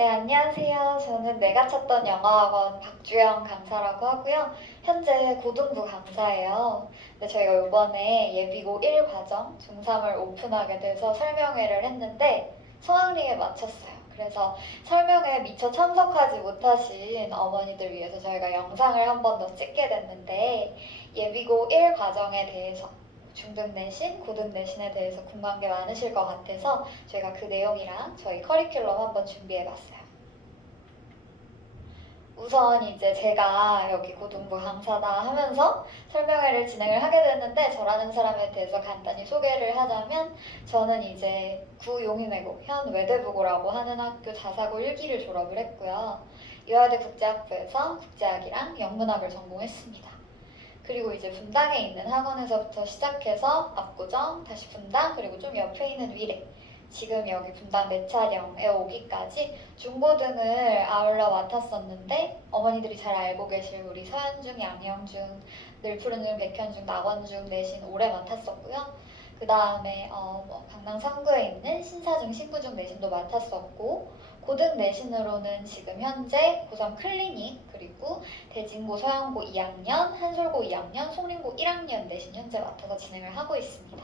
네, 안녕하세요. 저는 내가 찾던 영어학원 박주영 강사라고 하고요. 현재 고등부 강사예요. 근데 저희가 이번에 예비고 1 과정 중3을 오픈하게 돼서 설명회를 했는데 성황리에 마쳤어요. 그래서 설명회에 미처 참석하지 못하신 어머니들 위해서 저희가 영상을 한 번 더 찍게 됐는데 예비고 1 과정에 대해서 중등 내신, 고등 내신에 대해서 궁금한 게 많으실 것 같아서 저희가 그 내용이랑 저희 커리큘럼 한번 준비해봤어요. 우선 이제 제가 여기 고등부 강사다 하면서 설명회를 진행을 하게 됐는데 저라는 사람에 대해서 간단히 소개를 하자면 저는 이제 구용인외고 현 외대부고라고 하는 학교 자사고 1기를 졸업을 했고요. 이화여대 국제학부에서 국제학이랑 영문학을 전공했습니다. 그리고 이제 분당에 있는 학원에서부터 시작해서 압구정, 다시 분당, 그리고 좀 옆에 있는 위례, 지금 여기 분당 내차령에 오기까지 중고등을 아울러 맡았었는데 어머니들이 잘 알고 계실 우리 서현중, 양영중, 늘푸른중, 백현중, 낙원중 내신 오래 맡았었고요. 그 다음에 강남 3구에 있는 신사중, 신구중 내신도 맡았었고 고등 내신으로는 지금 현재 고3 클리닉 그리고 대진고, 서영고 2학년, 한솔고 2학년, 송림고 1학년 내신 현재 맡아서 진행을 하고 있습니다.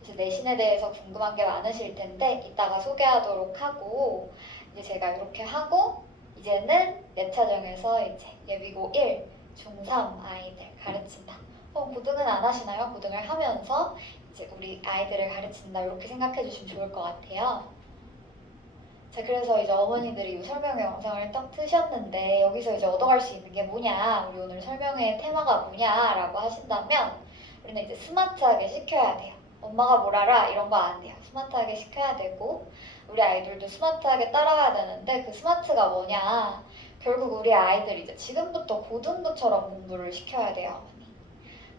그래서 내신에 대해서 궁금한 게 많으실 텐데 이따가 소개하도록 하고 이제 제가 이렇게 하고 이제는 내차정에서 이제 예비고 1, 중3 아이들 가르친다. 고등은 안 하시나요? 고등을 하면서 이제 우리 아이들을 가르친다 이렇게 생각해 주시면 좋을 것 같아요. 자, 그래서 이제 어머니들이 설명회 영상을 딱 트셨는데 여기서 이제 얻어갈 수 있는 게 뭐냐, 우리 오늘 설명회 테마가 뭐냐라고 하신다면 우리는 이제 스마트하게 시켜야 돼요. 엄마가 뭘 알아? 이런 거 안 돼요. 스마트하게 시켜야 되고 우리 아이들도 스마트하게 따라와야 되는데 그 스마트가 뭐냐? 결국 우리 아이들이 이제 지금부터 고등부처럼 공부를 시켜야 돼요, 어머니.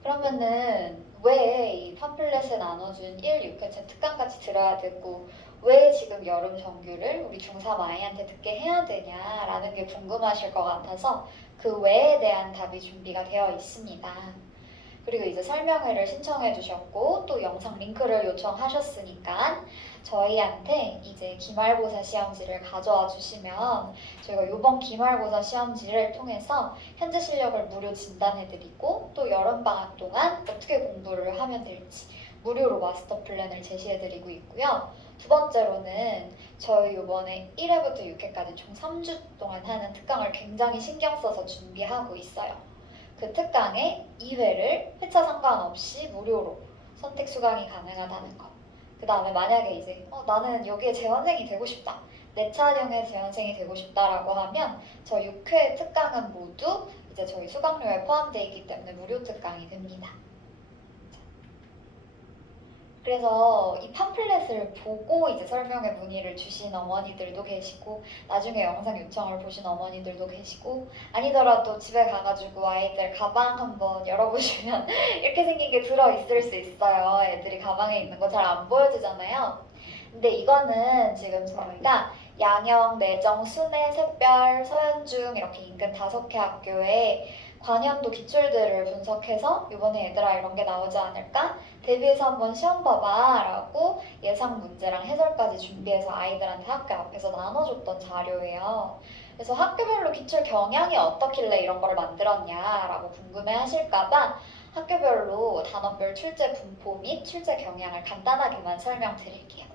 그러면은 왜 이 팜플렛에 나눠준 1, 6회차 특강같이 들어야 되고 왜 지금 여름 정규를 우리 중3 아이한테 듣게 해야 되냐라는 게 궁금하실 것 같아서 그 왜에 대한 답이 준비가 되어 있습니다. 그리고 이제 설명회를 신청해 주셨고 또 영상 링크를 요청하셨으니까 저희한테 이제 기말고사 시험지를 가져와 주시면 저희가 이번 기말고사 시험지를 통해서 현재 실력을 무료 진단해 드리고 또 여름방학 동안 어떻게 공부를 하면 될지 무료로 마스터 플랜을 제시해 드리고 있고요. 두 번째로는 저희 이번에 1회부터 6회까지 총 3주 동안 하는 특강을 굉장히 신경 써서 준비하고 있어요. 그 특강에 2회를 회차 상관없이 무료로 선택 수강이 가능하다는 거. 그 다음에 만약에 이제 나는 여기에 재원생이 되고 싶다. 내차형의 재원생이 되고 싶다라고 하면 저 6회 특강은 모두 이제 저희 수강료에 포함되어 있기 때문에 무료 특강이 됩니다. 그래서 이 팜플렛을 보고 이제 설명회 문의를 주신 어머니들도 계시고 나중에 영상 요청을 보신 어머니들도 계시고 아니더라도 집에 가가지고 아이들 가방 한번 열어보시면 이렇게 생긴 게 들어있을 수 있어요. 애들이 가방에 있는 거 잘 안 보여주잖아요. 근데 이거는 지금 저희가 양영, 내정, 순회, 샛별, 서현중 이렇게 인근 5개 학교에 관연도 기출들을 분석해서 이번에 얘들아 이런 게 나오지 않을까? 대비해서 한번 시험 봐봐 라고 예상 문제랑 해설까지 준비해서 아이들한테 학교 앞에서 나눠줬던 자료예요. 그래서 학교별로 기출 경향이 어떻길래 이런 걸 만들었냐 라고 궁금해 하실까봐 학교별로 단원별 출제 분포 및 출제 경향을 간단하게만 설명드릴게요.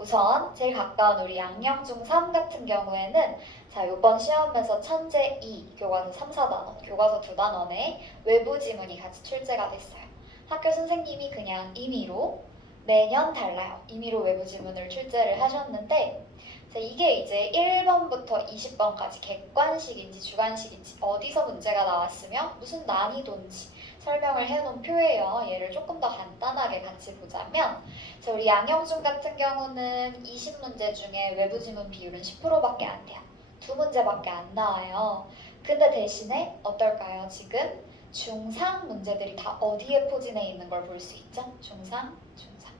우선 제일 가까운 우리 양영중 3 같은 경우에는 자, 이번 시험에서 천재 2, 교과서 3, 4단원, 교과서 2단원에 외부 지문이 같이 출제가 됐어요. 학교 선생님이 그냥 임의로 매년 달라요. 임의로 외부 지문을 출제를 하셨는데 자, 이게 이제 1번부터 20번까지 객관식인지 주관식인지 어디서 문제가 나왔으며 무슨 난이도인지 설명을 해놓은 표예요. 얘를 조금 더 간단하게 같이 보자면 자, 우리 양영중 같은 경우는 20문제 중에 외부 지문 비율은 10%밖에 안 돼요. 2문제밖에 안 나와요. 근데 대신에 어떨까요? 지금 중상 문제들이 다 어디에 포진해 있는 걸 볼 수 있죠? 중상, 중상.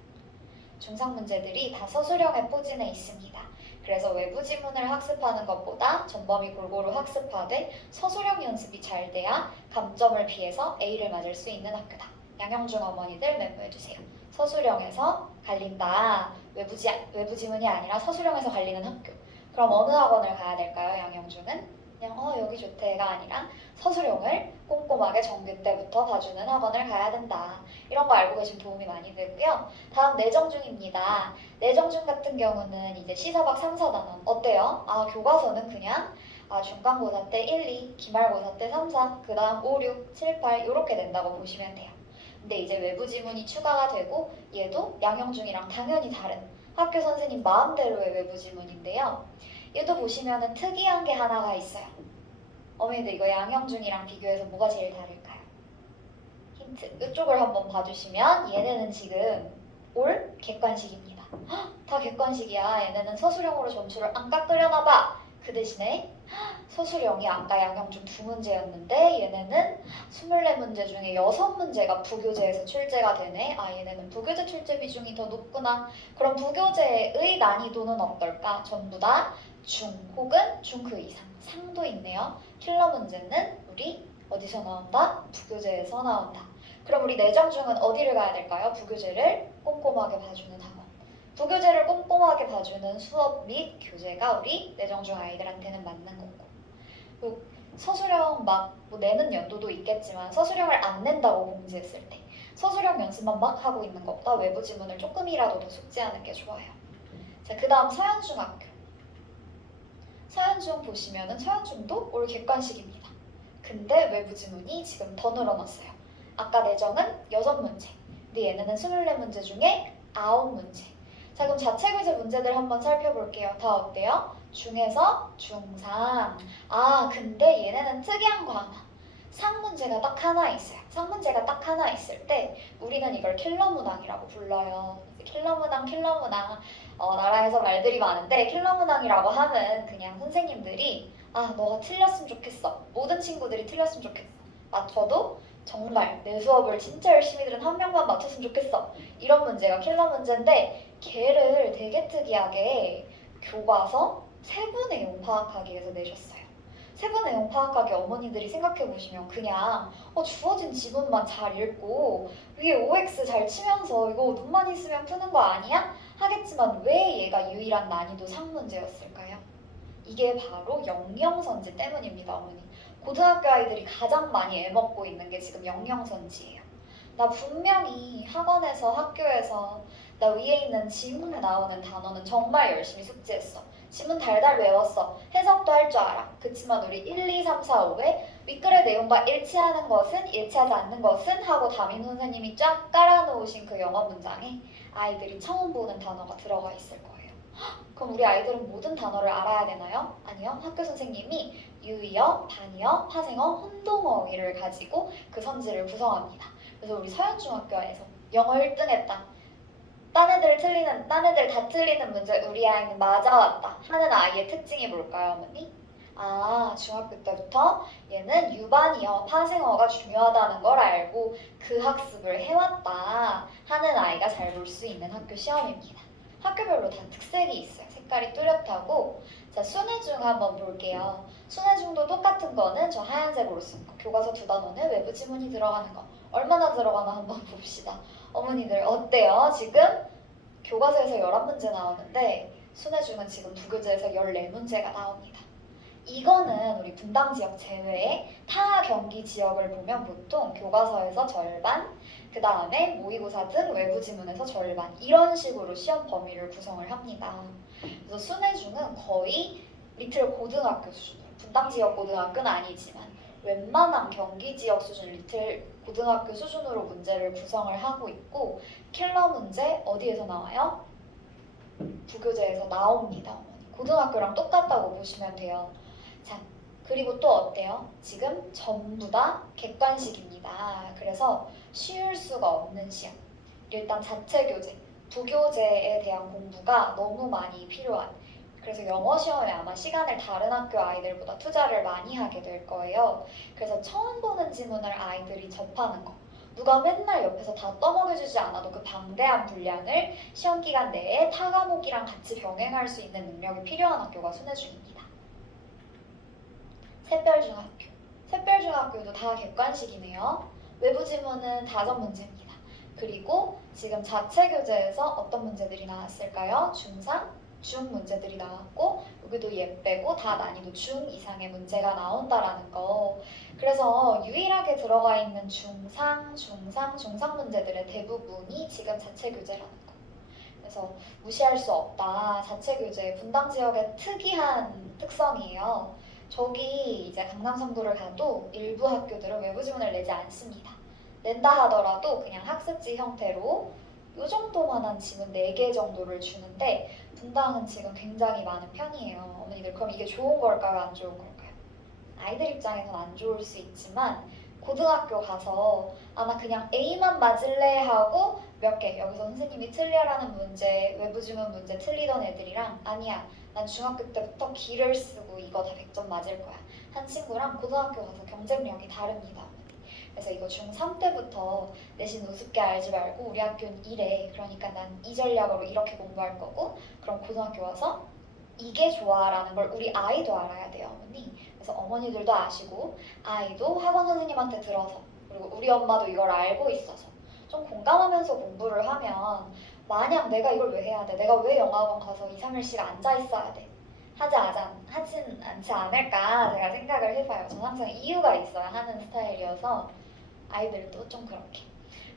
중상 문제들이 다 서술형에 포진해 있습니다. 그래서 외부 지문을 학습하는 것보다 전범위 골고루 학습하되 서술형 연습이 잘 돼야 감점을 피해서 A를 맞을 수 있는 학교다. 양영중 어머니들 메모해주세요. 서술형에서 갈린다. 외부 지문이 아니라 서술형에서 갈리는 학교. 그럼 어느 학원을 가야 될까요? 양형중은? 그냥 여기 좋대가 아니라 서술형을 꼼꼼하게 정규 때부터 봐주는 학원을 가야 된다. 이런 거 알고 계시면 도움이 많이 되고요. 다음 내정중입니다. 내정중 같은 경우는 이제 시사박 3, 4단원 어때요? 교과서는 그냥 중간고사 때 1, 2, 기말고사 때 3, 4, 그 다음 5, 6, 7, 8 이렇게 된다고 보시면 돼요. 근데 이제 외부 지문이 추가가 되고 얘도 양형중이랑 당연히 다른 학교 선생님 마음대로의 외부 지문인데요. 얘도 보시면은 특이한 게 하나가 있어요. 어머니들 이거 양형중이랑 비교해서 뭐가 제일 다를까요? 힌트 이쪽을 한번 봐주시면 얘네는 지금 올 객관식입니다. 다 객관식이야. 얘네는 서술형으로 점수를 안 깎으려나 봐. 그 대신에 서술형이 아까 양형중 2문제였는데 얘네는 24문제 중에 6문제가 부교재에서 출제가 되네. 얘네는 부교재 출제 비중이 더 높구나. 그럼 부교재의 난이도는 어떨까? 전부 다 중 혹은 중 그 이상 상도 있네요. 킬러 문제는 우리 어디서 나온다? 부교재에서 나온다. 그럼 우리 내정중은 어디를 가야 될까요? 부교재를 꼼꼼하게 봐주는 학원. 부교재를 꼼꼼하게 봐주는 수업 및 교재가 우리 내정중 아이들한테는 맞는 거고. 서술형 뭐 내는 연도도 있겠지만 서술형을 안 낸다고 공지했을 때 서술형 연습만 막 하고 있는 것보다 외부 지문을 조금이라도 더 숙지하는 게 좋아요. 자, 그 다음 서현중학교. 서현중 보시면은 서현중도 올 객관식입니다. 근데 외부 지문이 지금 더 늘어났어요. 아까 내정은 6문제. 근데 얘네는 24문제 중에 9문제. 자, 그럼 자체 교재 문제들 한번 살펴볼게요. 다 어때요? 중에서 중상. 근데 얘네는 특이한 거 하나. 상문제가 딱 하나 있어요. 상문제가 딱 하나 있을 때 우리는 이걸 킬러문항이라고 불러요. 킬러문항. 나라에서 말들이 많은데 킬러문항이라고 하면 그냥 선생님들이 너가 틀렸으면 좋겠어. 모든 친구들이 틀렸으면 좋겠어. 맞춰도 정말 내 수업을 진짜 열심히 들은 한 명만 맞췄으면 좋겠어. 이런 문제가 킬러 문제인데 걔를 되게 특이하게 교과서 세부 내용 파악하기에서 내셨어요. 세부 내용 파악하기 어머니들이 생각해보시면 그냥 주어진 지문만 잘 읽고 위에 OX 잘 치면서 이거 눈만 있으면 푸는 거 아니야? 하겠지만 왜 얘가 유일한 난이도 상문제였을까요? 이게 바로 영영선지 때문입니다, 어머니. 고등학교 아이들이 가장 많이 애먹고 있는 게 지금 영영선지예요. 나 분명히 학원에서 학교에서 나 위에 있는 지문에 나오는 단어는 정말 열심히 숙지했어. 지문 달달 외웠어. 해석도 할 줄 알아. 그치만 우리 1, 2, 3, 4, 5에 윗글의 내용과 일치하는 것은 일치하지 않는 것은 하고 담임 선생님이 쫙 깔아놓으신 그 영어 문장에 아이들이 처음 보는 단어가 들어가 있을 거예요. 그럼 우리 아이들은 모든 단어를 알아야 되나요? 아니요. 학교 선생님이 유의어, 단위어, 파생어, 혼동어휘를 가지고 그 선지를 구성합니다. 그래서 우리 서현중학교에서 영어 1등 했다. 딴 애들 다 틀리는 문제 우리 아이는 맞아왔다 하는 아이의 특징이 뭘까요, 어머니? 중학교 때부터 얘는 유반이어, 파생어가 중요하다는 걸 알고 그 학습을 해왔다 하는 아이가 잘 볼 수 있는 학교 시험입니다. 학교별로 다 특색이 있어요. 색깔이 뚜렷하고. 자, 순회중 한번 볼게요. 순회중도 똑같은 거는 저 하얀색으로 쓴 거. 교과서 2단원에 외부 지문이 들어가는 거. 얼마나 들어가나 한번 봅시다. 어머니들 어때요? 지금 교과서에서 11문제 나오는데 순회중은 지금 부교재에서 14문제가 나옵니다. 이거는 우리 분당 지역 제외에 타 경기 지역을 보면 보통 교과서에서 절반, 그 다음에 모의고사 등 외부 지문에서 절반 이런 식으로 시험 범위를 구성을 합니다. 그래서 순회중은 거의 리틀 고등학교 수준으로, 분당 지역 고등학교는 아니지만 웬만한 경기 지역 수준 리틀 고등학교 수준으로 문제를 구성을 하고 있고 킬러 문제 어디에서 나와요? 부교재에서 나옵니다. 고등학교랑 똑같다고 보시면 돼요. 자, 그리고 또 어때요? 지금 전부 다 객관식입니다. 그래서 쉬울 수가 없는 시험. 일단 자체 교재, 부교재에 대한 공부가 너무 많이 필요한. 그래서 영어 시험에 아마 시간을 다른 학교 아이들보다 투자를 많이 하게 될 거예요. 그래서 처음 보는 지문을 아이들이 접하는 거. 누가 맨날 옆에서 다 떠먹여주지 않아도 그 방대한 분량을 시험 기간 내에 타 과목이랑 같이 병행할 수 있는 능력이 필요한 학교가 순회중입니다. 샛별중학교. 샛별중학교도 다 객관식이네요. 외부 지문은 5문제입니다. 그리고 지금 자체 교재에서 어떤 문제들이 나왔을까요? 중상, 중 문제들이 나왔고 여기도 얘 빼고 다 난이도 중 이상의 문제가 나온다라는 거. 그래서 유일하게 들어가 있는 중상 문제들의 대부분이 지금 자체 교재라는 거. 그래서 무시할 수 없다. 자체 교재 분당 지역의 특이한 특성이에요. 저기 이제 강남 3구를 가도 일부 학교들은 외부 지문을 내지 않습니다. 낸다 하더라도 그냥 학습지 형태로 이 정도만한 지문 4개 정도를 주는데 분당은 지금 굉장히 많은 편이에요. 어머니들 그럼 이게 좋은 걸까요? 안 좋은 걸까요? 아이들 입장에선 안 좋을 수 있지만 고등학교 가서 나 그냥 A만 맞을래 하고 몇 개 여기서 선생님이 틀려라는 문제 외부 지문 문제 틀리던 애들이랑 아니야 난 중학교 때부터 기를 쓰고 이거 다 100점 맞을 거야 한 친구랑 고등학교 가서 경쟁력이 다릅니다. 그래서 이거 중3 때부터 내신 우습게 알지 말고 우리 학교는 이래. 그러니까 난 이 전략으로 이렇게 공부할 거고 그럼 고등학교 와서 이게 좋아라는 걸 우리 아이도 알아야 돼요, 어머니. 그래서 어머니들도 아시고 아이도 학원 선생님한테 들어서 그리고 우리 엄마도 이걸 알고 있어서 좀 공감하면서 공부를 하면 만약 내가 이걸 왜 해야 돼? 내가 왜 영어학원 가서 2, 3일씩 앉아 있어야 돼? 하진 않지 않을까 제가 생각을 해봐요. 저는 항상 이유가 있어야 하는 스타일이어서 아이들도 좀 그렇게.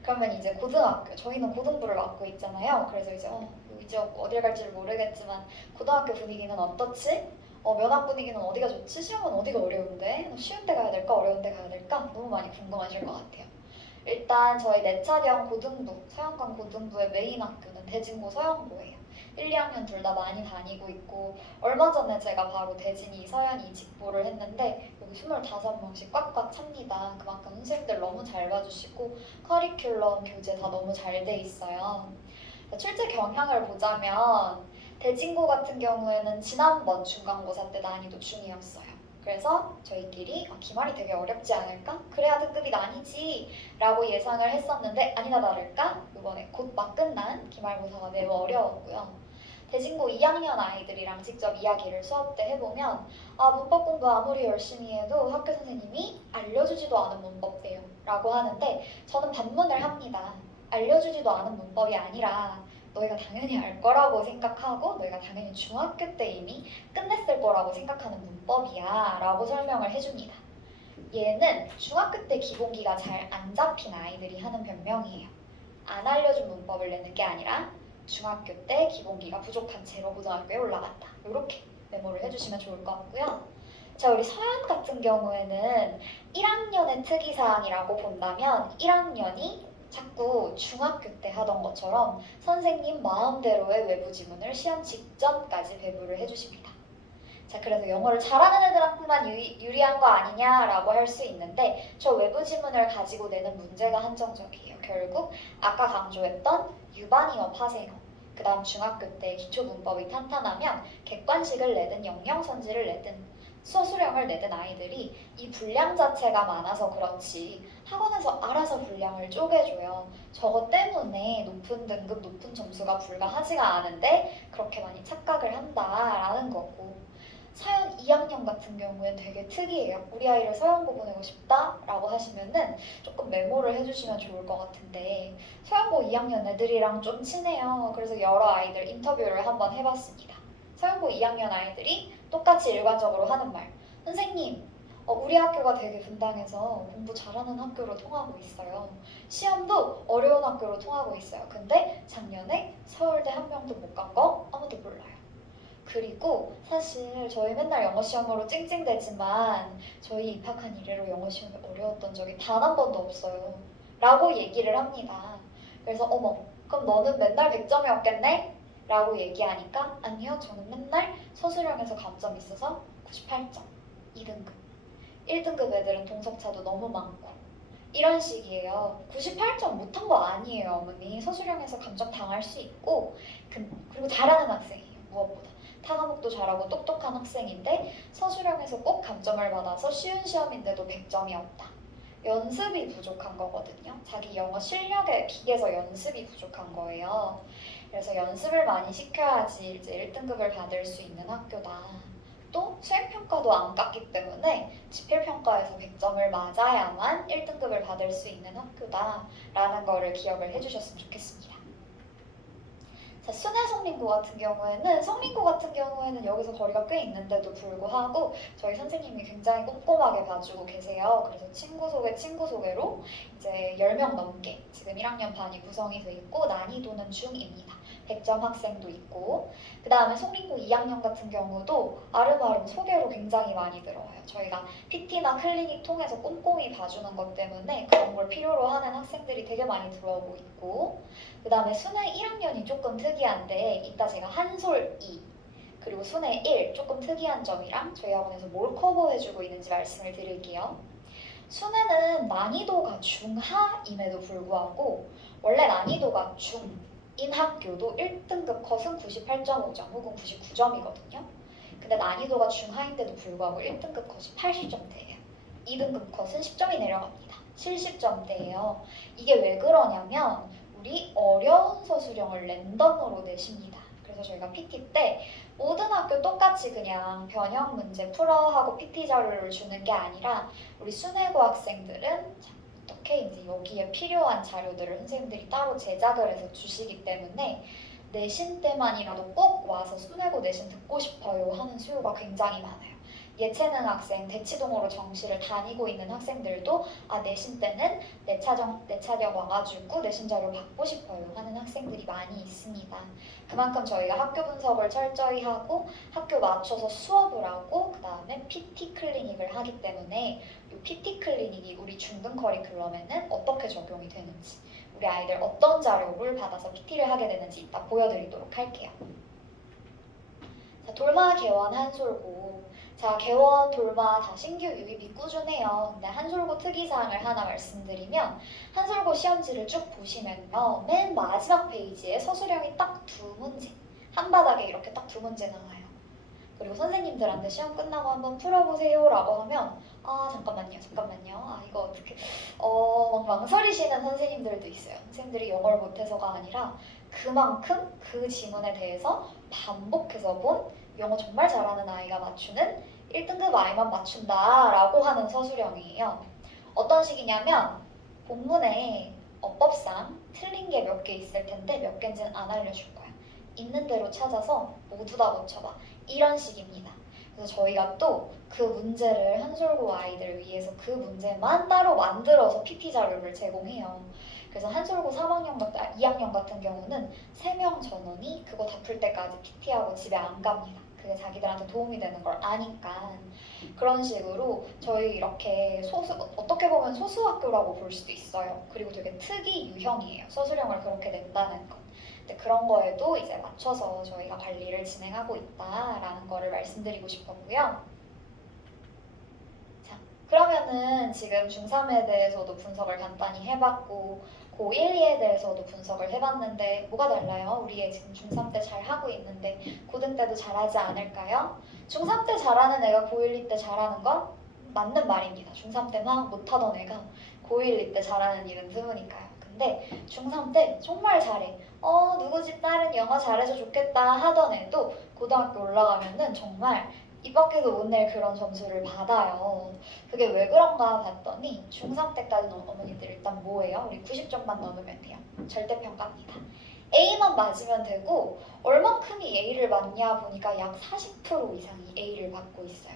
그러면 이제 고등학교, 저희는 고등부를 맡고 있잖아요. 그래서 이제 어딜 갈지를 모르겠지만 고등학교 분위기는 어떻지? 면학 분위기는 어디가 좋지? 시험은 어디가 어려운데? 쉬운 데 가야 될까? 어려운 데 가야 될까? 너무 많이 궁금하실 것 같아요. 일단 저희 내차령 고등부, 서영관 고등부의 메인 학교는 대진고 서영고예요. 1, 2학년 둘 다 많이 다니고 있고 얼마 전에 제가 바로 대진이 서연이 직보를 했는데 여기 25명씩 꽉꽉 찹니다. 그만큼 선생님들 너무 잘 봐주시고 커리큘럼 교재 다 너무 잘 돼 있어요. 출제 경향을 보자면 대진고 같은 경우에는 지난번 중간고사 때 난이도 중이었어요. 그래서 저희끼리 기말이 되게 어렵지 않을까? 그래야 등급이 난이지 라고 예상을 했었는데 아니나 다를까? 이번에 곧 막 끝난 기말고사가 매우 어려웠고요. 대진고 2학년 아이들이랑 직접 이야기를 수업 때 해보면 문법 공부 아무리 열심히 해도 학교 선생님이 알려주지도 않은 문법이에요 라고 하는데 저는 반문을 합니다. 알려주지도 않은 문법이 아니라 너희가 당연히 알 거라고 생각하고 너희가 당연히 중학교 때 이미 끝냈을 거라고 생각하는 문법이야 라고 설명을 해줍니다. 얘는 중학교 때 기본기가 잘 안 잡힌 아이들이 하는 변명이에요. 안 알려준 문법을 내는 게 아니라 중학교 때 기본기가 부족한 채로 고등학교에 올라갔다. 이렇게 메모를 해주시면 좋을 것 같고요. 자, 우리 서연 같은 경우에는 1학년의 특이사항이라고 본다면 1학년이 자꾸 중학교 때 하던 것처럼 선생님 마음대로의 외부 지문을 시험 직전까지 배부를 해주십니다. 자, 그래서 영어를 잘하는 애들한테만 유리한 거 아니냐라고 할 수 있는데 저 외부 지문을 가지고 내는 문제가 한정적이에요. 결국 아까 강조했던 유반이어 파생어 그 다음 중학교 때 기초 문법이 탄탄하면 객관식을 내든 영영선지를 내든 수수령을 내든 아이들이 이 분량 자체가 많아서 그렇지 학원에서 알아서 분량을 쪼개줘요. 저것 때문에 높은 등급, 높은 점수가 불가하지가 않은데 그렇게 많이 착각을 한다라는 거고 서연 2학년 같은 경우엔 되게 특이해요. 우리 아이를 서연고 보내고 싶다라고 하시면은 조금 메모를 해주시면 좋을 것 같은데 서연고 2학년 애들이랑 좀 친해요. 그래서 여러 아이들 인터뷰를 한번 해봤습니다. 서연고 2학년 아이들이 똑같이 일관적으로 하는 말. 선생님, 우리 학교가 되게 분당해서 공부 잘하는 학교로 통하고 있어요. 시험도 어려운 학교로 통하고 있어요. 근데 작년에 서울대 한 명도 못 간 거 아무도 몰라요. 그리고 사실 저희 맨날 영어 시험으로 찡찡대지만 저희 입학한 이래로 영어 시험이 어려웠던 적이 단 한 번도 없어요. 라고 얘기를 합니다. 그래서 그럼 너는 맨날 100점이었겠네? 라고 얘기하니까 아니요, 저는 맨날 서술형에서 감점이 있어서 98점, 2등급. 1등급 애들은 동석차도 너무 많고 이런 식이에요. 98점 못한 거 아니에요, 어머니. 서술형에서 감점 당할 수 있고 그리고 잘하는 학생이에요, 무엇보다. 타 과목도 잘하고 똑똑한 학생인데 서술형에서 꼭 감점을 받아서 쉬운 시험인데도 100점이 없다. 연습이 부족한 거거든요. 자기 영어 실력에 비해서 연습이 부족한 거예요. 그래서 연습을 많이 시켜야지 이제 1등급을 받을 수 있는 학교다. 또 수행평가도 안 깠기 때문에 지필평가에서 100점을 맞아야만 1등급을 받을 수 있는 학교다 라는 거를 기억을 해주셨으면 좋겠습니다. 자, 순회 성린고 같은 경우에는 여기서 거리가 꽤 있는데도 불구하고 저희 선생님이 굉장히 꼼꼼하게 봐주고 계세요. 그래서 친구 소개로 이제 10명 넘게 지금 1학년 반이 구성이 돼 있고 난이도는 중입니다. 100점 학생도 있고 그 다음에 성린고 2학년 같은 경우도 아름아름 소개로 굉장히 많이 들어와요. 저희가 PT나 클리닉 통해서 꼼꼼히 봐주는 것 때문에 그런 걸 필요로 하는 학생들이 되게 많이 들어오고 있고 그 다음에 순회 1학년이 조금 특이한데 이따 제가 한솔 2 그리고 순회 1 조금 특이한 점이랑 저희 학원에서 뭘 커버해주고 있는지 말씀을 드릴게요. 순회는 난이도가 중하임에도 불구하고 원래 난이도가 중인 학교도 1등급 컷은 98.5점 혹은 99점이거든요. 근데 난이도가 중하인데도 불구하고 1등급 컷이 80점대예요. 2등급 컷은 10점이 내려갑니다. 70점대예요. 이게 왜 그러냐면 우리 어려운 서술형을 랜덤으로 내십니다. 그래서 저희가 PT 때 모든 학교 똑같이 그냥 변형 문제 풀어 하고 PT 자료를 주는 게 아니라 우리 순회고 학생들은 어떻게 이제 여기에 필요한 자료들을 선생님들이 따로 제작을 해서 주시기 때문에 내신 때만이라도 꼭 와서 순회고 내신 듣고 싶어요 하는 수요가 굉장히 많아요. 예체능 학생, 대치동으로 정시를 다니고 있는 학생들도 내신 때는 내차격 와가지고 내신 자료 받고 싶어요 하는 학생들이 많이 있습니다. 그만큼 저희가 학교 분석을 철저히 하고 학교 맞춰서 수업을 하고 그 다음에 PT 클리닉을 하기 때문에 이 PT 클리닉이 우리 중등 커리큘럼에는 어떻게 적용이 되는지 우리 아이들 어떤 자료를 받아서 PT를 하게 되는지 이따 보여드리도록 할게요. 자, 돌마 개원 한솔고 자, 개원, 돌마 다 신규 유입이 꾸준해요. 근데 한솔고 특이사항을 하나 말씀드리면 한솔고 시험지를 쭉 보시면요. 맨 마지막 페이지에 서술형이 딱 2문제 한 바닥에 이렇게 딱 2문제 나와요. 그리고 선생님들한테 시험 끝나고 한번 풀어보세요 라고 하면 잠깐만요 이거 어떻게 막 망설이시는 선생님들도 있어요. 선생님들이 영어를 못해서가 아니라 그만큼 그 지문에 대해서 반복해서 본 영어 정말 잘하는 아이가 맞추는 1등급 아이만 맞춘다 라고 하는 서술형이에요. 어떤 식이냐면 본문에 어법상 틀린 게 몇 개 있을 텐데 몇 개인지는 안 알려줄 거야. 있는 대로 찾아서 모두 다 고쳐봐. 이런 식입니다. 그래서 저희가 또 그 문제를 한솔고 아이들을 위해서 그 문제만 따로 만들어서 PT 자료를 제공해요. 그래서 한솔고 2학년 같은 경우는 3명 전원이 그거 다 풀 때까지 PT하고 집에 안 갑니다. 그게 자기들한테 도움이 되는 걸 아니까. 그런 식으로 저희 이렇게 어떻게 보면 소수학교라고 볼 수도 있어요. 그리고 되게 특이 유형이에요. 서술형을 그렇게 낸다는 건. 근데 그런 거에도 이제 맞춰서 저희가 관리를 진행하고 있다라는 거를 말씀드리고 싶었고요. 자, 그러면은 지금 중3에 대해서도 분석을 간단히 해봤고 고1, 2에 대해서도 분석을 해봤는데 뭐가 달라요? 우리 애 지금 중3 때 잘하고 있는데 고등 때도 잘하지 않을까요? 중3 때 잘하는 애가 고1, 2 때 잘하는 건 맞는 말입니다. 중3 때 막 못하던 애가 고1, 2 때 잘하는 일은 드무니까요. 근데 중3 때 정말 잘해. 누구 집 딸은 영어 잘해서 좋겠다 하던 애도 고등학교 올라가면은 정말 입 밖에서 못 낼 그런 점수를 받아요. 그게 왜 그런가 봤더니 중3 때까지는 어머니들 일단 뭐예요? 우리 90점만 넘으면 돼요. 절대평가입니다. A만 맞으면 되고 얼만큼이 A를 맞냐 보니까 약 40% 이상이 A를 받고 있어요.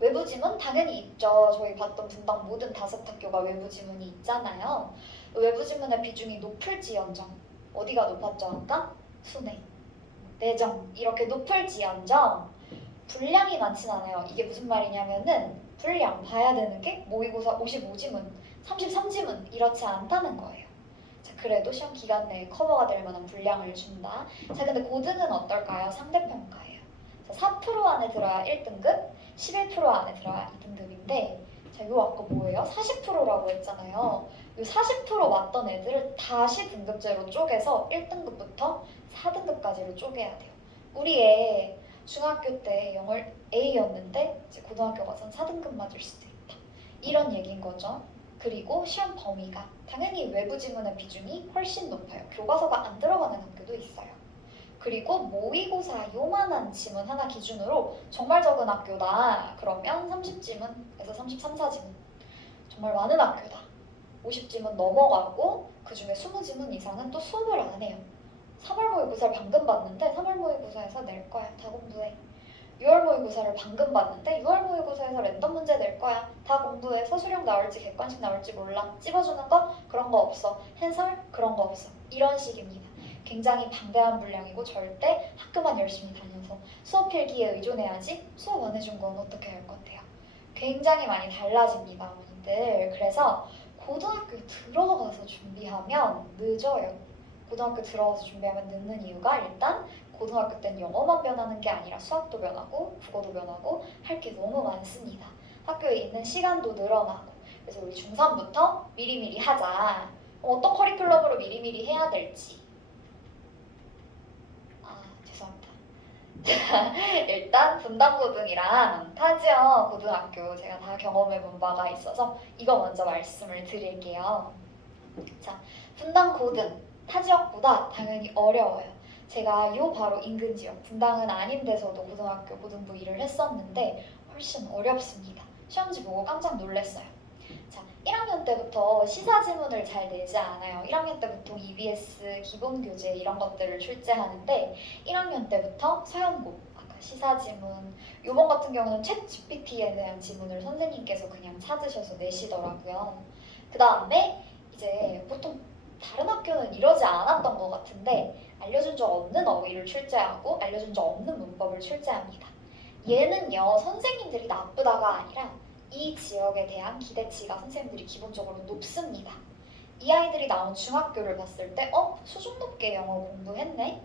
외부 지문 당연히 있죠. 저희 봤던 분당 모든 5학교가 외부 지문이 있잖아요. 외부 지문의 비중이 높을지언정 어디가 높았죠 아까? 순회, 내정 이렇게 높을지언정 분량이 많진 않아요. 이게 무슨 말이냐면은 분량 봐야 되는 게 모의고사 55지문, 33지문 이렇지 않다는 거예요. 자, 그래도 시험 기간 내에 커버가 될 만한 분량을 준다. 자, 근데 고등은 어떨까요? 상대평가예요. 자, 4% 안에 들어야 1등급, 11% 안에 들어야 2등급인데 자, 요 아까 뭐예요? 40%라고 했잖아요. 요 40% 맞던 애들을 다시 등급제로 쪼개서 1등급부터 4등급까지로 쪼개야 돼요. 우리 애 중학교 때 영어 A였는데 이제 고등학교 가서는 4등급 맞을 수도 있다. 이런 얘기인 거죠. 그리고 시험 범위가 당연히 외부 지문의 비중이 훨씬 높아요. 교과서가 안 들어가는 학교도 있어요. 그리고 모의고사 요만한 지문 하나 기준으로 정말 적은 학교다. 그러면 30지문에서 33, 4지문 정말 많은 학교다. 50지문 넘어가고 그 중에 20지문 이상은 또 수업을 안 해요. 3월 모의고사를 방금 봤는데 3월 모의고사에서 낼 거야. 다 공부해. 6월 모의고사를 방금 봤는데 6월 모의고사에서 랜덤 문제 낼 거야. 다 공부해. 서술형 나올지 객관식 나올지 몰라. 찝어주는 거? 그런 거 없어. 해설? 그런 거 없어. 이런 식입니다. 굉장히 방대한 분량이고 절대 학교만 열심히 다녀서 수업 필기에 의존해야지 수업 안 해준 건 어떻게 할 건데요. 굉장히 많이 달라집니다, 어머니들. 그래서 고등학교에 들어가서 준비하면 늦어요. 고등학교 들어가서 준비하면 늦는 이유가 일단 고등학교 때는 영어만 변하는 게 아니라 수학도 변하고 국어도 변하고 할 게 너무 많습니다. 학교에 있는 시간도 늘어나고. 그래서 우리 중3부터 미리미리 하자. 어떤 커리큘럼으로 미리미리 해야 될지. 죄송합니다. 일단 분당고등이랑 타지어 고등학교 제가 다 경험해본 바가 있어서 이거 먼저 말씀을 드릴게요. 자, 분당고등 타지역보다 당연히 어려워요. 제가 요 바로 인근 지역 분당은 아닌 데서도 고등학교 고등부 일을 했었는데 훨씬 어렵습니다. 시험지 보고 깜짝 놀랐어요. 자, 1학년 때부터 시사지문을 잘 내지 않아요. 1학년 때부터 EBS 기본교재 이런 것들을 출제하는데 1학년 때부터 서연고, 아까 시사지문, 요번 같은 경우는 챗 GPT에 대한 지문을 선생님께서 그냥 찾으셔서 내시더라고요. 그 다음에 이제 보통 다른 학교는 이러지 않았던 것 같은데 알려준 적 없는 어휘를 출제하고 알려준 적 없는 문법을 출제합니다. 얘는요, 선생님들이 나쁘다가 아니라 이 지역에 대한 기대치가 선생님들이 기본적으로 높습니다. 이 아이들이 나온 중학교를 봤을 때 수준 높게 영어 공부했네?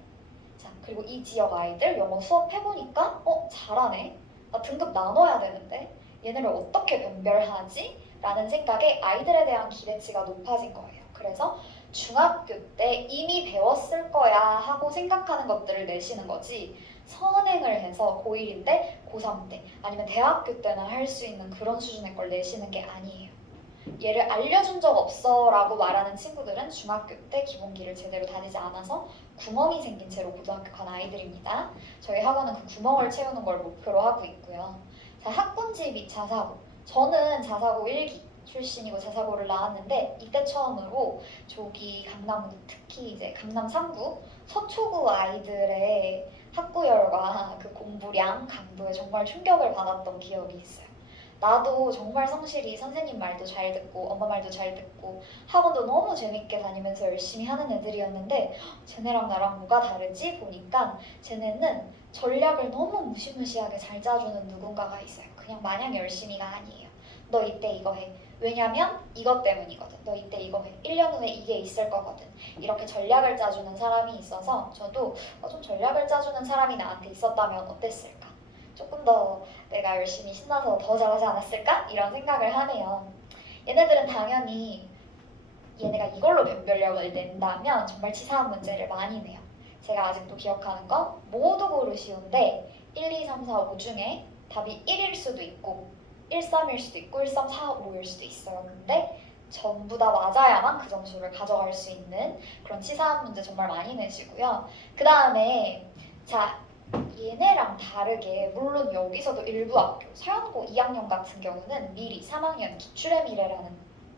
자, 그리고 이 지역 아이들 영어 수업 해보니까 잘하네? 나 등급 나눠야 되는데 얘네를 어떻게 변별하지? 라는 생각에 아이들에 대한 기대치가 높아진 거예요. 그래서 중학교 때 이미 배웠을 거야 하고 생각하는 것들을 내시는 거지 선행을 해서 고1인데 고3 때 아니면 대학교 때나 할 수 있는 그런 수준의 걸 내시는 게 아니에요. 얘를 알려준 적 없어 라고 말하는 친구들은 중학교 때 기본기를 제대로 다니지 않아서 구멍이 생긴 채로 고등학교 간 아이들입니다. 저희 학원은 그 구멍을 채우는 걸 목표로 하고 있고요. 자, 학군지 및 자사고. 저는 자사고 1기 출신이고 자사고를 나왔는데 이때 처음으로 조기 강남구, 특히 이제 강남 3구 서초구 아이들의 학구열과 그 공부량, 강도에 정말 충격을 받았던 기억이 있어요. 나도 정말 성실히 선생님 말도 잘 듣고 엄마 말도 잘 듣고 학원도 너무 재밌게 다니면서 열심히 하는 애들이었는데 쟤네랑 나랑 뭐가 다르지? 보니까 쟤네는 전략을 너무 무시무시하게 잘 짜주는 누군가가 있어요. 그냥 마냥 열심히가 아니에요. 너 이때 이거 해. 왜냐면 이것 때문이거든. 너 이때 이거 해. 1년 후에 이게 있을 거거든. 이렇게 전략을 짜주는 사람이 있어서 저도 좀 전략을 짜주는 사람이 나한테 있었다면 어땠을까? 조금 더 내가 열심히 신나서 더 잘하지 않았을까? 이런 생각을 하네요. 얘네들은 당연히 얘네가 이걸로 변별력을 낸다면 정말 치사한 문제를 많이 내요. 제가 아직도 기억하는 건 모두 고르시오인데 1, 2, 3, 4, 5 중에 답이 1일 수도 있고 1, 3일 수도 있고 1, 3, 4, 5일 수도 있어요. 근데 전부 다 맞아야만 그 점수를 가져갈 수 있는 그런 치사한 문제 정말 많이 내시고요. 그 다음에 자, 얘네랑 다르게 물론 여기서도 일부 학교 서연고 2학년 같은 경우는 미리 3학년 기출의 미래라는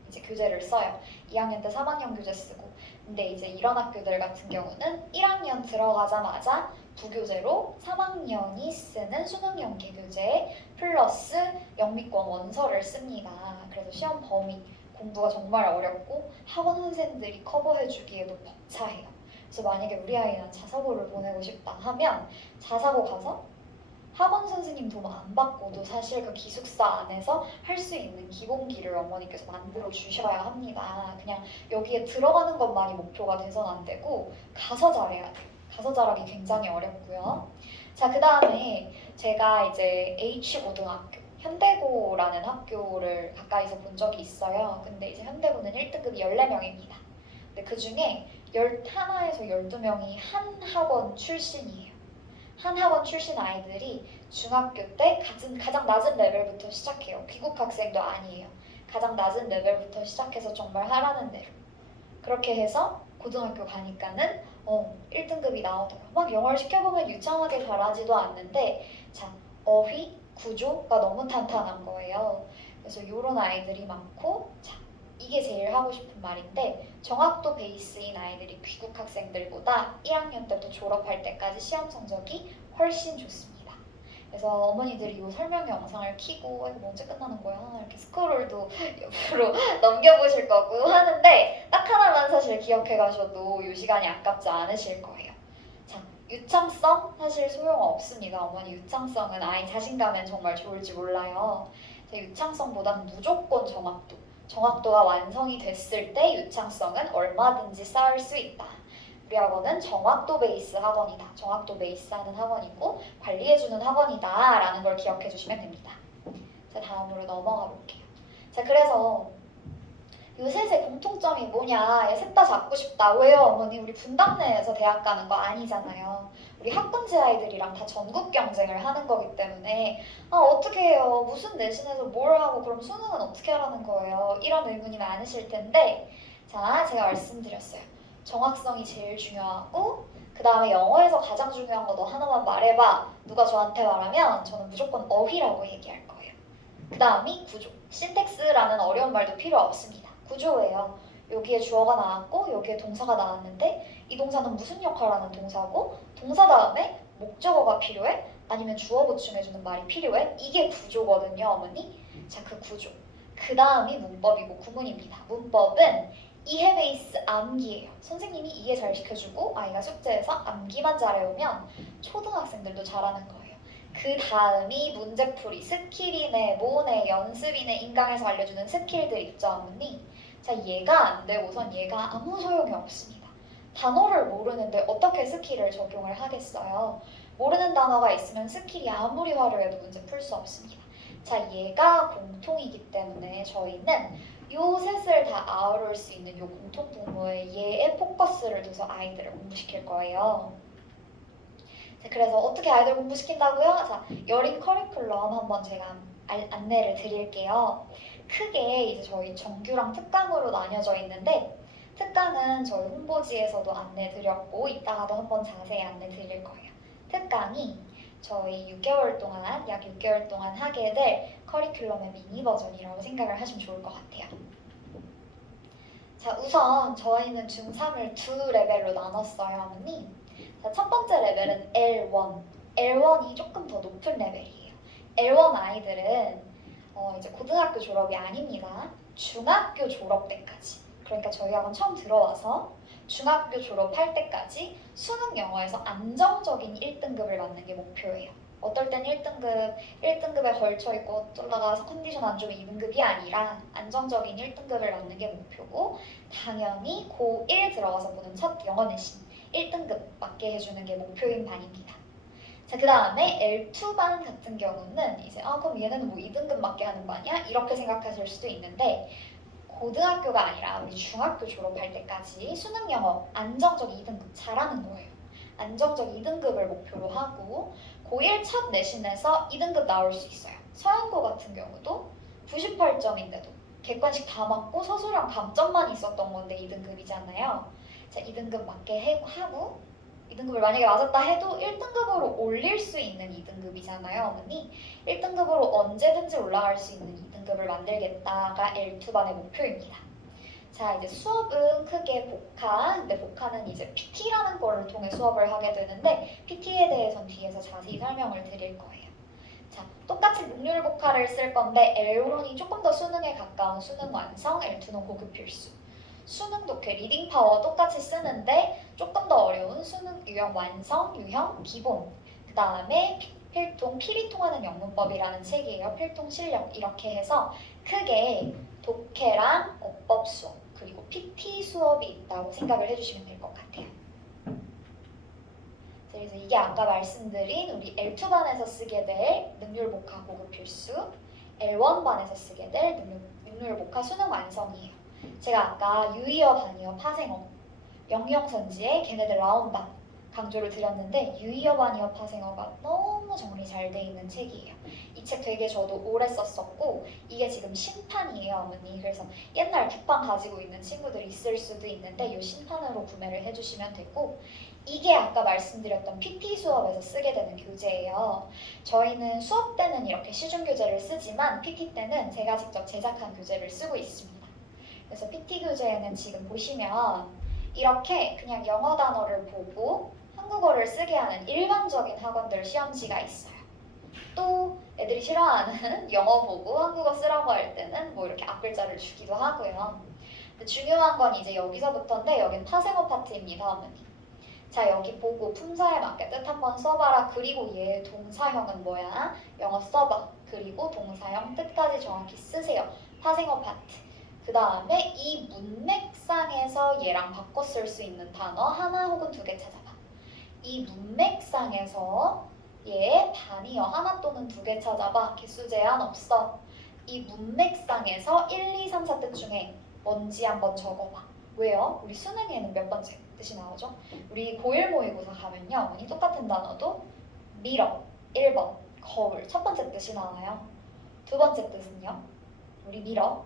이제 교재를 써요. 2학년 때 3학년 교재 쓰고 근데 이제 이런 학교들 같은 경우는 1학년 들어가자마자 부교재로 3학년이 쓰는 수능 연계 교재 플러스 영미권 원서를 씁니다. 그래서 시험 범위 공부가 정말 어렵고 학원 선생님들이 커버해주기에도 벅차해요. 그래서 만약에 우리 아이는 자사고를 보내고 싶다 하면 자사고 가서 학원 선생님 도움 안 받고도 사실 그 기숙사 안에서 할 수 있는 기본기를 어머니께서 만들어 주셔야 합니다. 그냥 여기에 들어가는 것만이 목표가 돼서는 안 되고 가서 잘해야 돼요. 가서 잘하기 굉장히 어렵고요. 자, 그 다음에 제가 이제 H고등학교, 현대고라는 학교를 가까이서 본 적이 있어요. 근데 이제 현대고는 1등급이 14명입니다. 근데 그 중에 11에서 12명이 한 학원 출신이에요. 한 학원 출신 아이들이 중학교 때 가장 낮은 레벨부터 시작해요. 귀국 학생도 아니에요. 가장 낮은 레벨부터 시작해서 정말 하라는 대로. 그렇게 해서 고등학교 가니까는 1등급이 나오더라고요. 막 영어를 시켜보면 유창하게 잘하지도 않는데 자, 어휘, 구조가 너무 탄탄한 거예요. 그래서 이런 아이들이 많고 자, 이게 제일 하고 싶은 말인데 정확도 베이스인 아이들이 귀국 학생들보다 1학년 때부터 졸업할 때까지 시험 성적이 훨씬 좋습니다. 그래서 어머니들이 이 설명 영상을 켜고 이거 언제 끝나는 거야? 이렇게 스크롤도 옆으로 넘겨보실 거고 하는데 딱 하나만 사실 기억해 가셔도 이 시간이 아깝지 않으실 거예요. 자, 유창성 사실 소용없습니다. 어머니 유창성은 아이 자신감엔 정말 좋을지 몰라요. 자, 유창성보다는 무조건 정확도. 정확도가 완성이 됐을 때 유창성은 얼마든지 쌓을 수 있다. 우리 학원은 정확도 베이스 학원이다. 정확도 베이스 하는 학원이고 관리해주는 학원이다 라는 걸 기억해 주시면 됩니다. 자, 다음으로 넘어가 볼게요. 자, 그래서 요 셋의 공통점이 뭐냐? 셋 다 잡고 싶다. 왜요, 어머니? 우리 분당 내에서 대학 가는 거 아니잖아요. 우리 학군제 아이들이랑 다 전국 경쟁을 하는 거기 때문에 어떻게 해요? 무슨 내신에서 뭘 하고 그럼 수능은 어떻게 하라는 거예요? 이런 의문이 많으실 텐데 자, 제가 말씀드렸어요. 정확성이 제일 중요하고 그 다음에 영어에서 가장 중요한 거 너 하나만 말해봐. 누가 저한테 말하면 저는 무조건 어휘라고 얘기할 거예요. 그 다음이 구조. 신텍스라는 어려운 말도 필요 없습니다. 구조예요. 여기에 주어가 나왔고 여기에 동사가 나왔는데 이 동사는 무슨 역할을 하는 동사고 동사 다음에 목적어가 필요해? 아니면 주어 보충해주는 말이 필요해? 이게 구조거든요, 어머니. 자, 그 구조. 그 다음이 문법이고 구문입니다. 문법은 이해 베이스 암기예요. 선생님이 이해 잘 시켜주고 아이가 숙제에서 암기만 잘해오면 초등학생들도 잘하는 거예요. 그 다음이 문제풀이, 스킬이네, 뭐네, 연습이네, 인강에서 알려주는 스킬들 있죠, 어머니? 자, 얘가 안 되고선 얘가 아무 소용이 없습니다. 단어를 모르는데 어떻게 스킬을 적용을 하겠어요? 모르는 단어가 있으면 스킬이 아무리 화려해도 문제 풀 수 없습니다. 자, 얘가 공통이기 때문에 저희는 요 셋을 다 아우를 수 있는 요 공통 분모에 얘의 포커스를 둬서 아이들을 공부시킬 거예요. 자, 그래서 어떻게 아이들 공부시킨다고요? 자, 여린 커리큘럼 한번 제가 안내를 드릴게요. 크게 이제 저희 정규랑 특강으로 나뉘어져 있는데 특강은 저희 홍보지에서도 안내 드렸고 이따가도 한번 자세히 안내 드릴 거예요. 특강이 저희 6개월 동안 약 6개월 동안 하게 될 커리큘럼의 미니 버전이라고 생각을 하시면 좋을 것 같아요. 자, 우선 저희는 중3을 두 레벨로 나눴어요, 어머니. 자, 첫 번째 레벨은 L1. L1이 조금 더 높은 레벨이에요. L1 아이들은 이제 고등학교 졸업이 아닙니다. 중학교 졸업 때까지. 그러니까 저희 학원 처음 들어와서 중학교 졸업할 때까지 수능 영어에서 안정적인 1등급을 맞는 게 목표예요. 어떨 땐 1등급에 걸쳐있고 어쩌다가 컨디션 안 좋으면 2등급이 아니라 안정적인 1등급을 맞는 게 목표고 당연히 고1 들어가서 보는 첫 영어 내신 1등급 맞게 해주는 게 목표인 반입니다. 자, 그 다음에 L2반 같은 경우는 이제 그럼 얘네는 뭐 2등급 맞게 하는 거 아니야? 이렇게 생각하실 수도 있는데 고등학교가 아니라 우리 중학교 졸업할 때까지 수능 영어 안정적 2등급 잘하는 거예요. 안정적 2등급을 목표로 하고 고1 첫 내신에서 2등급 나올 수 있어요. 서영고 같은 경우도 98점인데도 객관식 다 맞고 서술형 감점만 있었던 건데 2등급이잖아요. 자, 2등급 맞게 하고 2등급을 만약에 맞았다 해도 1등급으로 올릴 수 있는 2등급이잖아요, 어머니. 1등급으로 언제든지 올라갈 수 있는 2등급을 만들겠다가 L2반의 목표입니다. 자, 이제 수업은 크게 복화, 근데 복화는 이제 PT라는 거를 통해 수업을 하게 되는데 PT에 대해서는 뒤에서 자세히 설명을 드릴 거예요. 자, 똑같이 능률 복화를 쓸 건데 L1이 조금 더 수능에 가까운 수능 완성, L2는 고급 필수. 수능 독해, 리딩 파워 똑같이 쓰는데 조금 더 어려운 수능 유형 완성, 유형 기본. 그 다음에 필통, 필이 통하는 영문법이라는 책이에요. 필통 실력 이렇게 해서 크게 독해랑 어법 수업 그리고 PT 수업이 있다고 생각을 해주시면 될 것 같아요. 그래서 이게 아까 말씀드린 우리 L2반에서 쓰게 될 능률 복화 고급 필수, L1반에서 쓰게 될 능률 복화 수능 완성이에요. 제가 아까 유의어, 반의어, 파생어, 영영선지에 걔네들 나온다 강조를 드렸는데 유의어, 반의어, 파생어가 너무 정리 잘 돼 있는 책이에요. 이 책 되게 저도 오래 썼었고 이게 지금 신판이에요, 어머니. 그래서 옛날 국판 가지고 있는 친구들이 있을 수도 있는데 이 신판으로 구매를 해주시면 되고 이게 아까 말씀드렸던 PT 수업에서 쓰게 되는 교재예요. 저희는 수업 때는 이렇게 시중 교재를 쓰지만 PT 때는 제가 직접 제작한 교재를 쓰고 있습니다. 그래서 PT 교재에는 지금 보시면 이렇게 그냥 영어 단어를 보고 한국어를 쓰게 하는 일반적인 학원들 시험지가 있어요. 또 애들이 싫어하는 영어 보고 한국어 쓰라고 할 때는 뭐 이렇게 앞글자를 주기도 하고요. 근데 중요한 건 이제 여기서부터인데 여긴 파생어 파트입니다, 어머니. 자, 여기 보고 품사에 맞게 뜻 한번 써봐라. 그리고 얘 동사형은 뭐야? 영어 써봐. 그리고 동사형 뜻까지 정확히 쓰세요. 파생어 파트. 그 다음에 이 문맥상에서 얘랑 바꿔 쓸 수 있는 단어 하나 혹은 두 개 찾아봐. 이 문맥상에서 얘 반이어 하나 또는 두 개 찾아봐. 개수 제한 없어. 이 문맥상에서 1, 2, 3, 4 뜻 중에 뭔지 한번 적어봐. 왜요? 우리 수능에는 몇 번째 뜻이 나오죠? 우리 고1 모의고사 가면요. 어머니 똑같은 단어도 밀어 1번 거울 첫 번째 뜻이 나와요. 두 번째 뜻은요. 우리 밀어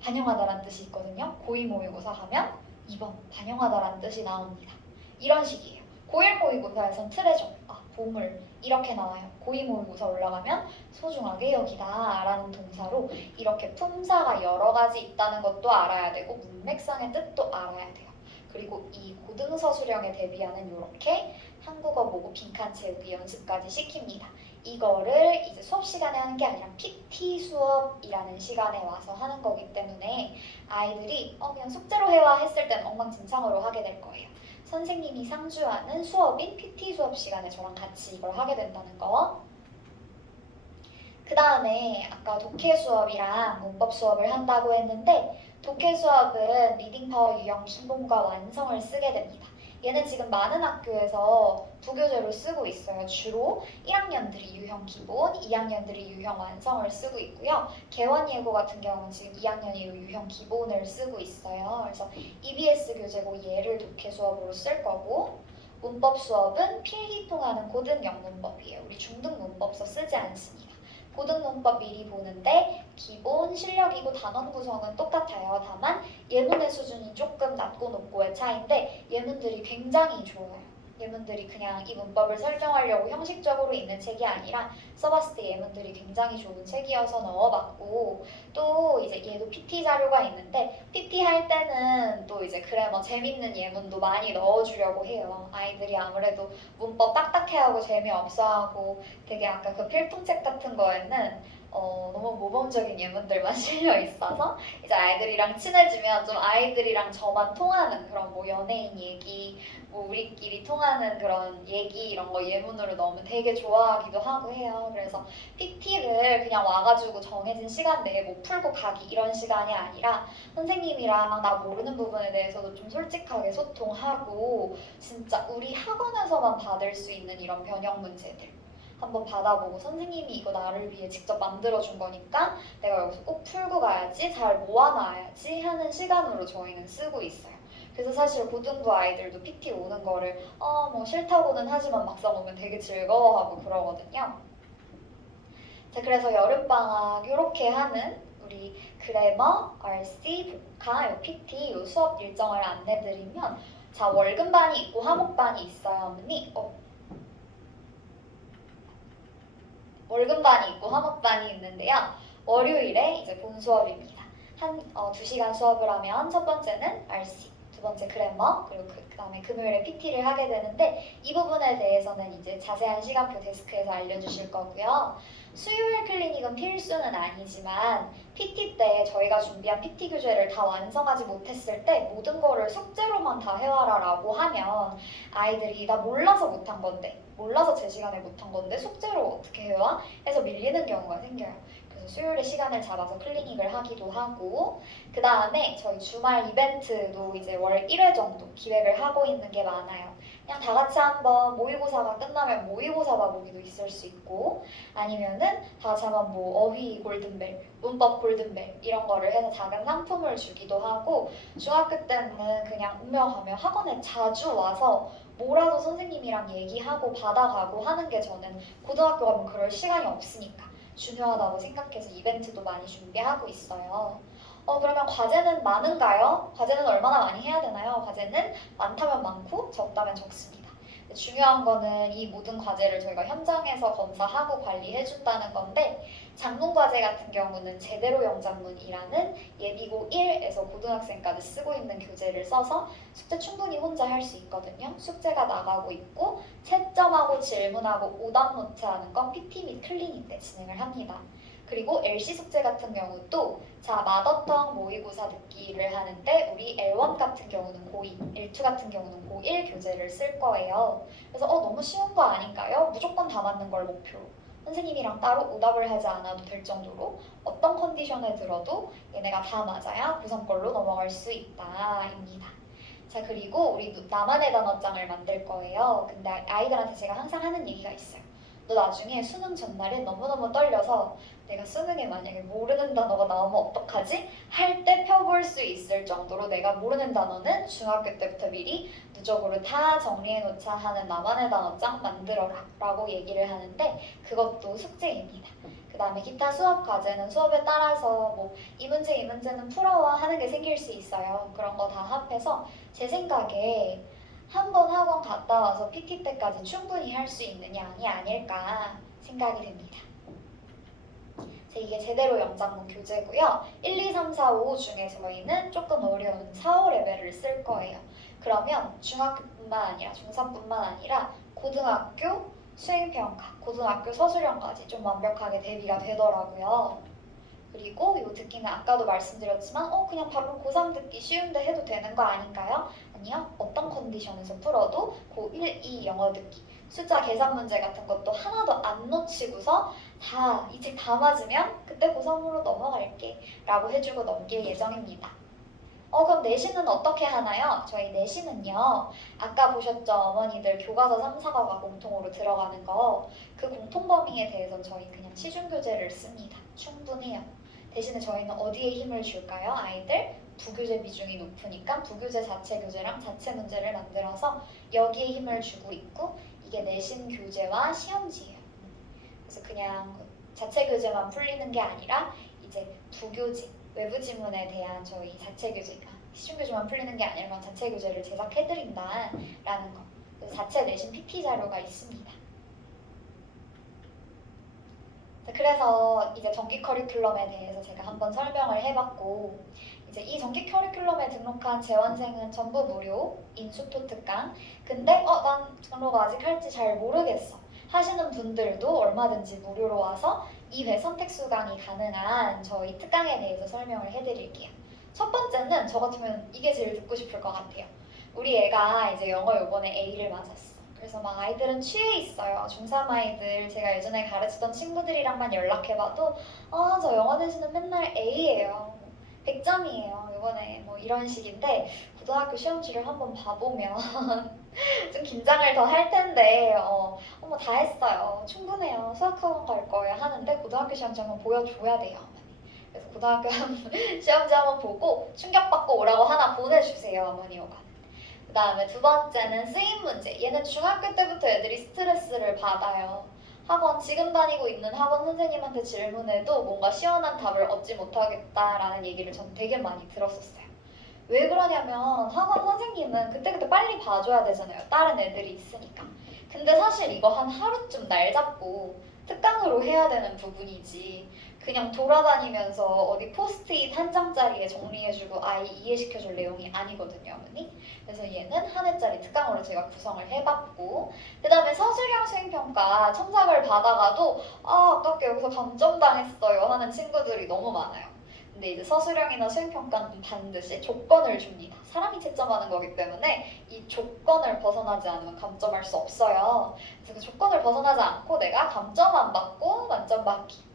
반영하다라는 뜻이 있거든요. 고2 모의고사 가면 2번 반영하다라는 뜻이 나옵니다. 이런 식이에요. 고1 모의고사에선 틀에죠. 보물 이렇게 나와요. 고2 모의고사 올라가면 소중하게 여기다 라는 동사로 이렇게 품사가 여러 가지 있다는 것도 알아야 되고 문맥상의 뜻도 알아야 돼요. 그리고 이 고등서 수령에 대비하는 이렇게 한국어 모국 빈칸 채우기 연습까지 시킵니다. 이거를 이제 수업 시간에 하는 게 아니라 PT 수업이라는 시간에 와서 하는 거기 때문에 아이들이 그냥 숙제로 해와 했을 때는 엉망진창으로 하게 될 거예요. 선생님이 상주하는 수업인 PT 수업 시간에 저랑 같이 이걸 하게 된다는 거. 그 다음에 아까 독해 수업이랑 문법 수업을 한다고 했는데 독해 수업은 리딩 파워 유형 기본과 완성을 쓰게 됩니다. 얘는 지금 많은 학교에서 부교재로 쓰고 있어요. 주로 1학년들이 유형 기본, 2학년들이 유형 완성을 쓰고 있고요. 개원예고 같은 경우는 지금 2학년이 유형 기본을 쓰고 있어요. 그래서 EBS 교재고 얘를 독해 수업으로 쓸 거고 문법 수업은 필기 통하는 고등 영문법이에요. 우리 중등 문법서 쓰지 않습니다. 고등 문법 미리 보는데 기본 실력이고 단원 구성은 똑같아요. 다만 예문의 수준이 조금 낮고 높고의 차이인데 예문들이 굉장히 좋아요. 예문들이 그냥 이 문법을 설명하려고 형식적으로 있는 책이 아니라 써봤을 때 예문들이 굉장히 좋은 책이어서 넣어봤고 또 이제 얘도 PT 자료가 있는데 PT 할 때는 또 이제 그래머 재밌는 예문도 많이 넣어주려고 해요. 아이들이 아무래도 문법 딱딱해하고 재미없어하고 되게 아까 그 필통책 같은 거에는 너무 모범적인 예문들만 실려 있어서 이제 아이들이랑 친해지면 좀 아이들이랑 저만 통하는 그런 뭐 연예인 얘기, 뭐 우리끼리 통하는 그런 얘기 이런 거 예문으로 넣으면 되게 좋아하기도 하고 해요. 그래서 PT를 그냥 와가지고 정해진 시간 내에 못 풀고 가기 이런 시간이 아니라 선생님이랑 나 모르는 부분에 대해서도 좀 솔직하게 소통하고 진짜 우리 학원에서만 받을 수 있는 이런 변형 문제들 한번 받아보고 선생님이 이거 나를 위해 직접 만들어준 거니까 내가 여기서 꼭 풀고 가야지, 잘 모아놔야지 하는 시간으로 저희는 쓰고 있어요. 그래서 사실 고등부 아이들도 PT 오는 거를 뭐 싫다고는 하지만 막상 오면 되게 즐거워하고 그러거든요. 자, 그래서 여름방학 이렇게 하는 우리 그래머, RC, 복화, 요 PT 요 수업 일정을 안내드리면 자, 월급반이 있고 화목반이 있어요, 어머니. 월급반이 있고 화목반이 있는데요. 월요일에 이제 본 수업입니다. 한 2시간 수업을 하면 첫 번째는 RC, 두 번째 그래머, 그리고 그 다음에 금요일에 PT를 하게 되는데 이 부분에 대해서는 이제 자세한 시간표 데스크에서 알려주실 거고요. 수요일 클리닉은 필수는 아니지만 PT 때 저희가 준비한 PT 교재를 다 완성하지 못했을 때 모든 거를 숙제로만 다 해와라 라고 하면 아이들이 나 몰라서 못한 건데 몰라서 제 시간에 못한 건데 숙제로 어떻게 해와? 해서 밀리는 경우가 생겨요. 그래서 수요일에 시간을 잡아서 클리닉을 하기도 하고 그 다음에 저희 주말 이벤트도 이제 월 1회 정도 기획을 하고 있는 게 많아요. 그냥 다 같이 한번 모의고사가 끝나면 모의고사 마보기도 있을 수 있고 아니면은 다 같이 한번 뭐 어휘 골든벨, 문법 골든벨 이런 거를 해서 작은 상품을 주기도 하고 중학교 때는 그냥 운명하며 학원에 자주 와서 뭐라도 선생님이랑 얘기하고 받아가고 하는 게 저는 고등학교 가면 그럴 시간이 없으니까 중요하다고 생각해서 이벤트도 많이 준비하고 있어요. 그러면 과제는 많은가요? 과제는 얼마나 많이 해야 되나요? 과제는 많다면 많고 적다면 적습니다. 중요한 거는 이 모든 과제를 저희가 현장에서 검사하고 관리해준다는 건데 작문 과제 같은 경우는 제대로 영작문이라는 예비고 1에서 고등학생까지 쓰고 있는 교재를 써서 숙제 충분히 혼자 할 수 있거든요. 숙제가 나가고 있고 채점하고 질문하고 오답 노트하는 건 PT 및 클리닉 때 진행을 합니다. 그리고 LC 숙제 같은 경우도 마더텅 모의고사 듣기를 하는데 우리 L1 같은 경우는 고2, L2 같은 경우는 고1 교재를 쓸 거예요. 그래서 너무 쉬운 거 아닌가요? 무조건 다 맞는 걸 목표로. 선생님이랑 따로 오답을 하지 않아도 될 정도로 어떤 컨디션에 들어도 얘네가 다 맞아야 고3 걸로 넘어갈 수 있다입니다. 자, 그리고 우리 나만의 단어장을 만들 거예요. 근데 아이들한테 제가 항상 하는 얘기가 있어요. 너 나중에 수능 전날에 너무너무 떨려서 내가 수능에 만약에 모르는 단어가 나오면 어떡하지? 할 때 펴볼 수 있을 정도로 내가 모르는 단어는 중학교 때부터 미리 누적으로 다 정리해놓자 하는 나만의 단어장 만들어라 라고 얘기를 하는데 그것도 숙제입니다. 그 다음에 기타 수업 과제는 수업에 따라서 뭐 이 문제는 풀어와 하는 게 생길 수 있어요. 그런 거 다 합해서 제 생각에 한 번 학원 갔다 와서 PT 때까지 충분히 할 수 있는 양이 아닐까 생각이 됩니다. 이게 제대로 영작문 교재고요. 1, 2, 3, 4, 5 중에 저희는 조금 어려운 4, 5 레벨을 쓸 거예요. 그러면 중학교뿐만 아니라 중3뿐만 아니라 고등학교 수행평가, 고등학교 서술형까지 좀 완벽하게 대비가 되더라고요. 그리고 이 듣기는 아까도 말씀드렸지만 그냥 바로 고3 듣기 쉬운데 해도 되는 거 아닌가요? 아니요. 어떤 컨디션에서 풀어도 고1, 2 영어 듣기 숫자 계산 문제 같은 것도 하나도 안 놓치고서 이 책 다 맞으면 그때 고3으로 넘어갈게 라고 해주고 넘길 예정입니다. 그럼 내신은 어떻게 하나요? 저희 내신은요. 아까 보셨죠? 어머니들 교과서 3, 4과가 공통으로 들어가는 거. 그 공통 범위에 대해서는 저희 그냥 시중교재를 씁니다. 충분해요. 대신에 저희는 어디에 힘을 줄까요? 아이들? 부교재 비중이 높으니까 부교재 자체 교재랑 자체 문제를 만들어서 여기에 힘을 주고 있고 이게 내신 교재와 시험지예요. 그래서 그냥 자체 교재만 풀리는 게 아니라 이제 부교재, 외부 지문에 대한 저희 자체 교재가 시중 교재만 풀리는 게 아니라 자체 교재를 제작해드린다라는 거. 그래서 자체 내신 PP 자료가 있습니다. 그래서 이제 정기 커리큘럼에 대해서 제가 한번 설명을 해봤고 이제 이 정기 커리큘럼에 등록한 재원생은 전부 무료인 수토 특강. 근데 난 등록 아직 할지 잘 모르겠어 하시는 분들도 얼마든지 무료로 와서 2회 선택 수강이 가능한 저희 특강에 대해서 설명을 해드릴게요. 첫 번째는 저 같으면 이게 제일 듣고 싶을 것 같아요. 우리 애가 이제 영어 요번에 A를 맞았어. 그래서 막 아이들은 취해 있어요. 중3 아이들 제가 예전에 가르치던 친구들이랑만 연락해봐도 저 영어 내신은 맨날 A예요. 100점이에요. 이번에 뭐 이런 식인데 고등학교 시험지를 한번 봐보면 좀 긴장을 더 할 텐데 어머 다 했어요. 충분해요. 수학학원 갈 거예요 하는데 고등학교 시험지 한번 보여줘야 돼요. 그래서 고등학교 시험지 한번 보고 충격받고 오라고 하나 보내주세요. 어머니 오가. 그 다음에 두 번째는 쓰임 문제. 얘는 중학교 때부터 애들이 스트레스를 받아요. 학원 지금 다니고 있는 학원 선생님한테 질문해도 뭔가 시원한 답을 얻지 못하겠다라는 얘기를 전 되게 많이 들었었어요. 왜 그러냐면 학원 선생님은 그때그때 빨리 봐줘야 되잖아요. 다른 애들이 있으니까. 근데 사실 이거 한 하루쯤 날 잡고 특강으로 해야 되는 부분이지 그냥 돌아다니면서 어디 포스트잇 한 장짜리에 정리해주고 아이 이해시켜줄 내용이 아니거든요, 어머니. 그래서 얘는 한 회짜리 특강으로 제가 구성을 해봤고 그 다음에 서술형 수행평가 첨삭을 받아가도 아깝게 여기서 감점당했어요 하는 친구들이 너무 많아요. 근데 이제 서술형이나 수행평가는 반드시 조건을 줍니다. 사람이 채점하는 거기 때문에 이 조건을 벗어나지 않으면 감점할 수 없어요. 그래서 그 조건을 벗어나지 않고 내가 감점 안 받고 만점 받기.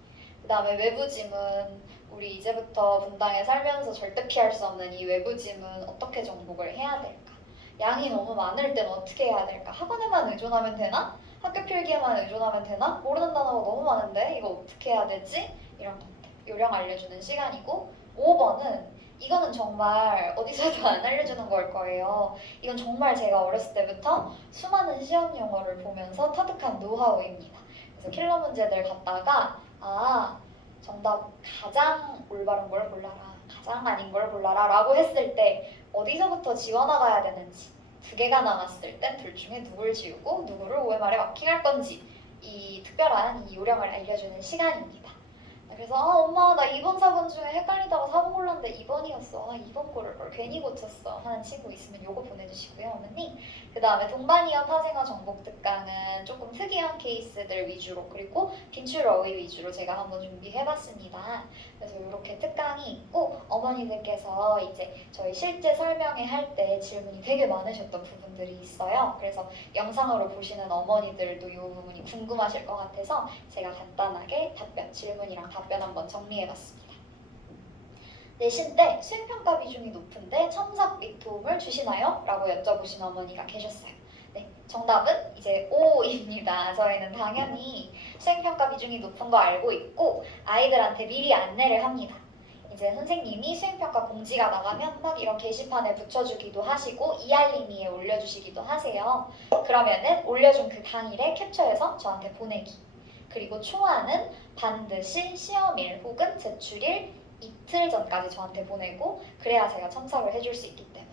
그 다음에 외부 지문, 우리 이제부터 분당에 살면서 절대 피할 수 없는 이 외부 지문 어떻게 정복을 해야 될까? 양이 너무 많을 땐 어떻게 해야 될까? 학원에만 의존하면 되나? 학교 필기에만 의존하면 되나? 모르는 단어가 너무 많은데 이거 어떻게 해야 되지? 이런 것들 요령 알려주는 시간이고 5번은 이거는 정말 어디서도 안 알려주는 걸 거예요. 이건 정말 제가 어렸을 때부터 수많은 시험 영어를 보면서 터득한 노하우입니다. 그래서 킬러 문제들 갖다가 정답 가장 올바른 걸 골라라, 가장 아닌 걸 골라라 라고 했을 때 어디서부터 지워나가야 되는지 두 개가 남았을 땐 둘 중에 누굴 지우고 누구를 OMR에 마킹할 건지 이 특별한 이 요령을 알려주는 시간입니다. 그래서 엄마 나 2번 4번 중에 헷갈리다가 4번 골랐는데 2번이었어. 2번 거를 괜히 고쳤어 하는 친구 있으면 요거 보내주시고요 어머니. 그 다음에 동반이어 타생어 정복 특강은 조금 특이한 케이스들 위주로 그리고 빈출 어휘 위주로 제가 한번 준비해봤습니다. 그래서 이렇게 특강이 있고 어머니들께서 이제 저희 실제 설명회 할 때 질문이 되게 많으셨던 부분들이 있어요. 그래서 영상으로 보시는 어머니들도 이 부분이 궁금하실 것 같아서 제가 간단하게 질문이랑 답변 한번 정리해봤습니다. 내신 때 수행평가 비중이 높은데 첨삭 도움을 주시나요? 라고 여쭤보신 어머니가 계셨어요. 네, 정답은 이제 O입니다. 저희는 당연히 수행평가 비중이 높은 거 알고 있고 아이들한테 미리 안내를 합니다. 이제 선생님이 수행평가 공지가 나가면 막 이런 게시판에 붙여주기도 하시고 이알림이에 올려주시기도 하세요. 그러면은 올려준 그 당일에 캡처해서 저한테 보내기. 그리고 초안은 반드시 시험일 혹은 제출일 이틀 전까지 저한테 보내고 그래야 제가 첨삭을 해줄 수 있기 때문에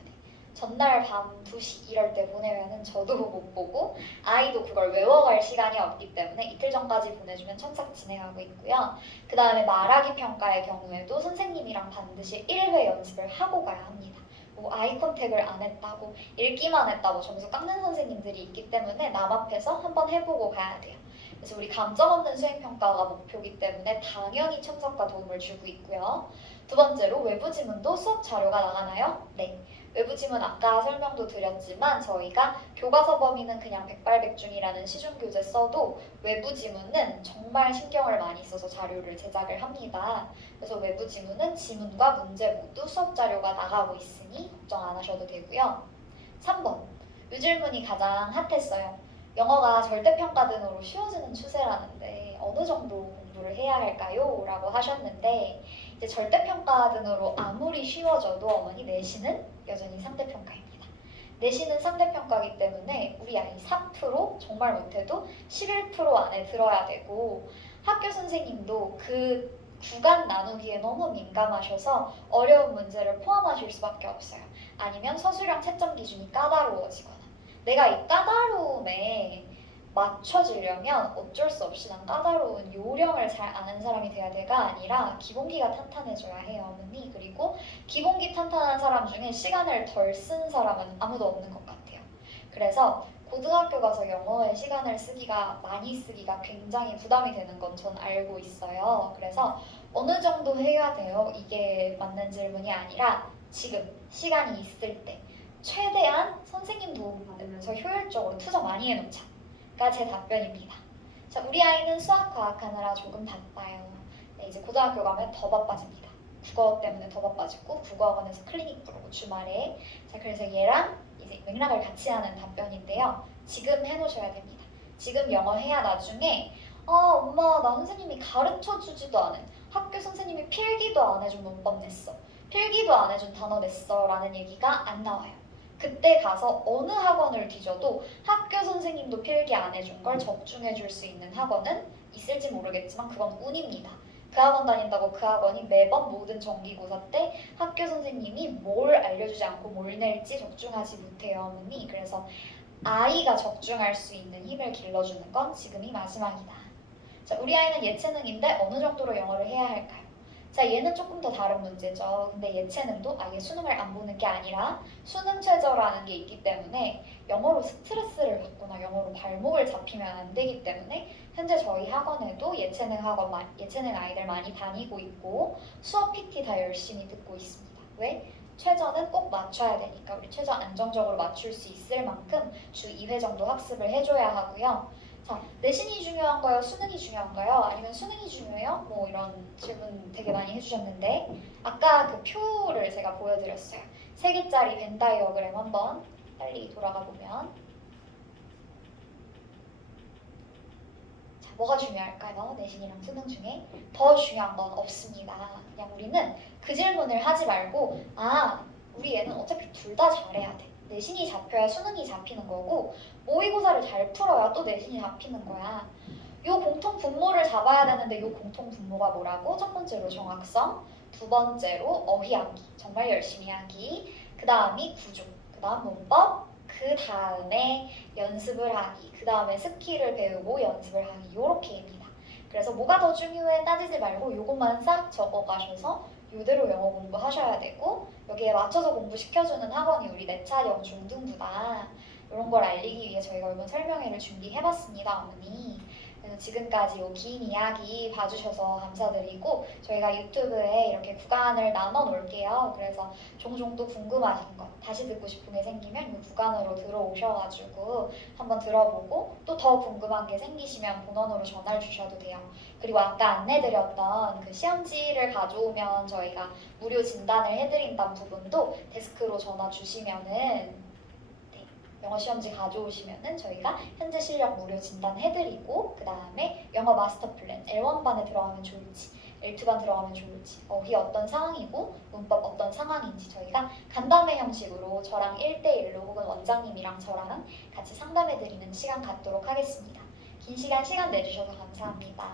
전날 밤 2시 이럴 때 보내면은 저도 못 보고 아이도 그걸 외워갈 시간이 없기 때문에 이틀 전까지 보내주면 첨삭 진행하고 있고요. 그 다음에 말하기 평가의 경우에도 선생님이랑 반드시 1회 연습을 하고 가야 합니다. 뭐 아이 컨택을 안 했다고 읽기만 했다고 점수 깎는 선생님들이 있기 때문에 남 앞에서 한번 해보고 가야 돼요. 그래서 우리 감점 없는 수행평가가 목표이기 때문에 당연히 첨삭과 도움을 주고 있고요. 두 번째로 외부 지문도 수업 자료가 나가나요? 네. 외부 지문 아까 설명도 드렸지만 저희가 교과서 범위는 그냥 백발백중이라는 시중교재 써도 외부 지문은 정말 신경을 많이 써서 자료를 제작을 합니다. 그래서 외부 지문은 지문과 문제 모두 수업 자료가 나가고 있으니 걱정 안 하셔도 되고요. 3번. 요 질문이 가장 핫했어요. 영어가 절대평가 등으로 쉬워지는 추세라는데 어느 정도 공부를 해야 할까요? 라고 하셨는데 이제 절대평가 등으로 아무리 쉬워져도 어머니 내신은 여전히 상대평가입니다. 내신은 상대평가이기 때문에 우리 아이 4% 정말 못해도 11% 안에 들어야 되고 학교 선생님도 그 구간 나누기에 너무 민감하셔서 어려운 문제를 포함하실 수밖에 없어요. 아니면 서술형 채점 기준이 까다로워지거나 내가 이 까다로움에 맞춰지려면 어쩔 수 없이 난 까다로운 요령을 잘 아는 사람이 돼야 돼가 아니라 기본기가 탄탄해져야 해요, 어머니. 그리고 기본기 탄탄한 사람 중에 시간을 덜 쓴 사람은 아무도 없는 것 같아요. 그래서 고등학교 가서 영어에 시간을 많이 쓰기가 굉장히 부담이 되는 건 전 알고 있어요. 그래서 어느 정도 해야 돼요? 이게 맞는 질문이 아니라 지금 시간이 있을 때 최대한 선생님 도움 받으면서 효율적으로 투자 많이 해놓자가 제 답변입니다. 자, 우리 아이는 수학, 과학 하느라 조금 바빠요. 네, 이제 고등학교 가면 더 바빠집니다. 국어 때문에 더 바빠지고 국어학원에서 클리닉 부르고 주말에 자 그래서 얘랑 이제 맥락을 같이 하는 답변인데요. 지금 해놓으셔야 됩니다. 지금 영어 해야 나중에 엄마 나 선생님이 가르쳐주지도 않은 학교 선생님이 필기도 안 해준 문법 냈어. 필기도 안 해준 단어 냈어 라는 얘기가 안 나와요. 그때 가서 어느 학원을 뒤져도 학교 선생님도 필기 안 해준 걸 적중해 줄 수 있는 학원은 있을지 모르겠지만 그건 운입니다. 그 학원 다닌다고 그 학원이 매번 모든 정기고사 때 학교 선생님이 뭘 알려주지 않고 뭘 낼지 적중하지 못해요, 어머니. 그래서 아이가 적중할 수 있는 힘을 길러주는 건 지금이 마지막이다. 자, 우리 아이는 예체능인데 어느 정도로 영어를 해야 할까요? 자, 얘는 조금 더 다른 문제죠. 근데 예체능도 아예 수능을 안 보는 게 아니라 수능 최저라는 게 있기 때문에 영어로 스트레스를 받거나 영어로 발목을 잡히면 안 되기 때문에 현재 저희 학원에도 예체능 아이들 많이 다니고 있고 수업 PT 다 열심히 듣고 있습니다. 왜? 최저는 꼭 맞춰야 되니까 우리 최저 안정적으로 맞출 수 있을 만큼 주 2회 정도 학습을 해줘야 하고요. 자, 내신이 중요한가요? 수능이 중요한가요? 아니면 수능이 중요해요? 뭐 이런 질문 되게 많이 해주셨는데 아까 그 표를 제가 보여드렸어요. 3개짜리 벤 다이어그램 한번 빨리 돌아가 보면 자, 뭐가 중요할까요? 내신이랑 수능 중에 더 중요한 건 없습니다. 그냥 우리는 그 질문을 하지 말고 우리 얘는 어차피 둘 다 잘해야 돼. 내신이 잡혀야 수능이 잡히는 거고 모의고사를 잘 풀어야 또 내신이 잡히는 거야. 요 공통 분모를 잡아야 되는데 요 공통 분모가 뭐라고? 첫 번째로 정확성, 두 번째로 어휘하기, 정말 열심히 하기, 그 다음이 구조, 그 다음 문법, 그 다음에 연습을 하기, 그 다음에 스킬을 배우고 연습을 하기 요렇게입니다. 그래서 뭐가 더 중요해 따지지 말고 요것만 싹 적어가셔서 이대로 영어 공부하셔야 되고 여기에 맞춰서 공부시켜주는 학원이 우리 내차영 중등부다. 이런 걸 알리기 위해 저희가 이번 설명회를 준비해봤습니다, 어머니. 그래서 지금까지 이 긴 이야기 봐주셔서 감사드리고 저희가 유튜브에 이렇게 구간을 나눠 놓을게요. 그래서 종종 또 궁금하신 거 다시 듣고 싶은 게 생기면 이 구간으로 들어오셔가지고 한번 들어보고 또 더 궁금한 게 생기시면 본원으로 전화를 주셔도 돼요. 그리고 아까 안내드렸던 그 시험지를 가져오면 저희가 무료 진단을 해드린다는 부분도 데스크로 전화 주시면은 영어 시험지 가져오시면은 저희가 현재 실력 무료 진단해드리고 그 다음에 영어 마스터 플랜 L1반에 들어가면 좋을지 L2반 들어가면 좋을지 어휘 어떤 상황이고 문법 어떤 상황인지 저희가 간담회 형식으로 저랑 1대1로 혹은 원장님이랑 저랑 같이 상담해드리는 시간 갖도록 하겠습니다. 긴 시간 내주셔서 감사합니다.